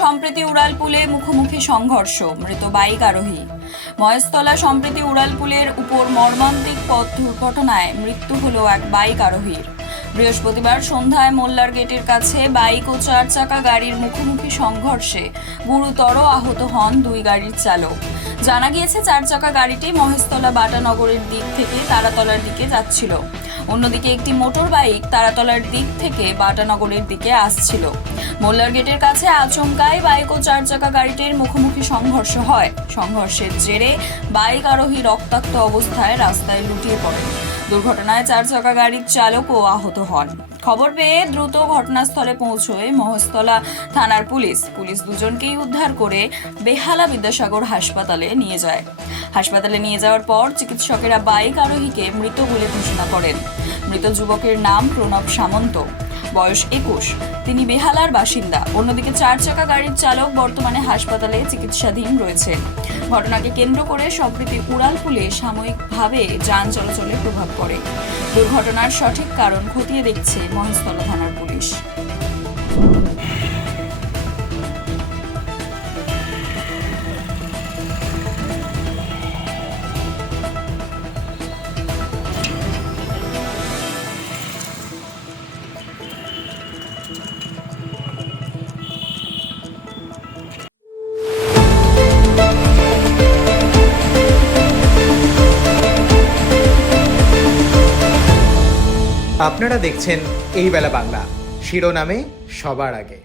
সম্প্রতি উড়ালপুলে মুখোমুখি সংঘর্ষ, মৃত বাইক আরোহী। মহেশতলা সম্প্রতি উড়ালপুলের উপর মর্মান্তিক পথ দুর্ঘটনায় মৃত্যু হলো এক বাইক আরোহীর। বৃহস্পতিবার সন্ধ্যায় মোল্লার গেটের কাছে বাইক ও 4 চাকা গাড়ির মুখোমুখি সংঘর্ষে গুরুতর আহত হন দুই গাড়ির চালক। জানা গিয়েছে 4 চাকা গাড়িটি মহেশতলা বাটানগরের দিক থেকে তারাতলার দিকে যাচ্ছিল। অন্যদিকে একটি মোটর বাইক তারাতলার দিক থেকে বাটানগরের দিকে আসছিল। মোল্লার গেটের কাছে আচমকাই বাইক ও 4 চাকা গাড়িটির মুখোমুখি সংঘর্ষ হয়। সংঘর্ষের জেরে বাইক আরোহী রক্তাক্ত অবস্থায় রাস্তায় লুটিয়ে পড়েন। দুর্ঘটনায় 4 চাকা গাড়ির চালকও আহত হন। খবর পেয়ে দ্রুত ঘটনাস্থলে পৌঁছয় মহেশতলা থানার পুলিশ দুজনকেই উদ্ধার করে বেহালা বিদ্যাসাগর হাসপাতালে নিয়ে যায়। হাসপাতালে নিয়ে যাওয়ার পর চিকিৎসকেরা বাইক আরোহীকে মৃত বলে ঘোষণা করেন। মৃত যুবকের নাম প্রণব সামন্ত, বয়স 21, তিনি বেহালার বাসিন্দা। অন্যদিকে 4 চাকা গাড়ির চালক বর্তমানে হাসপাতালে চিকিৎসাধীন রয়েছেন। ঘটনাকে কেন্দ্র করে সম্প্রতি উড়ালপুলে সাময়িকভাবে যান চলাচলে প্রভাব পড়ে। দুর্ঘটনার সঠিক কারণ খতিয়ে দেখছে মহেশতলা থানার পুলিশ। আপনারা দেখছেন এই বেলা বাংলা, শিরোনামে সবার আগে।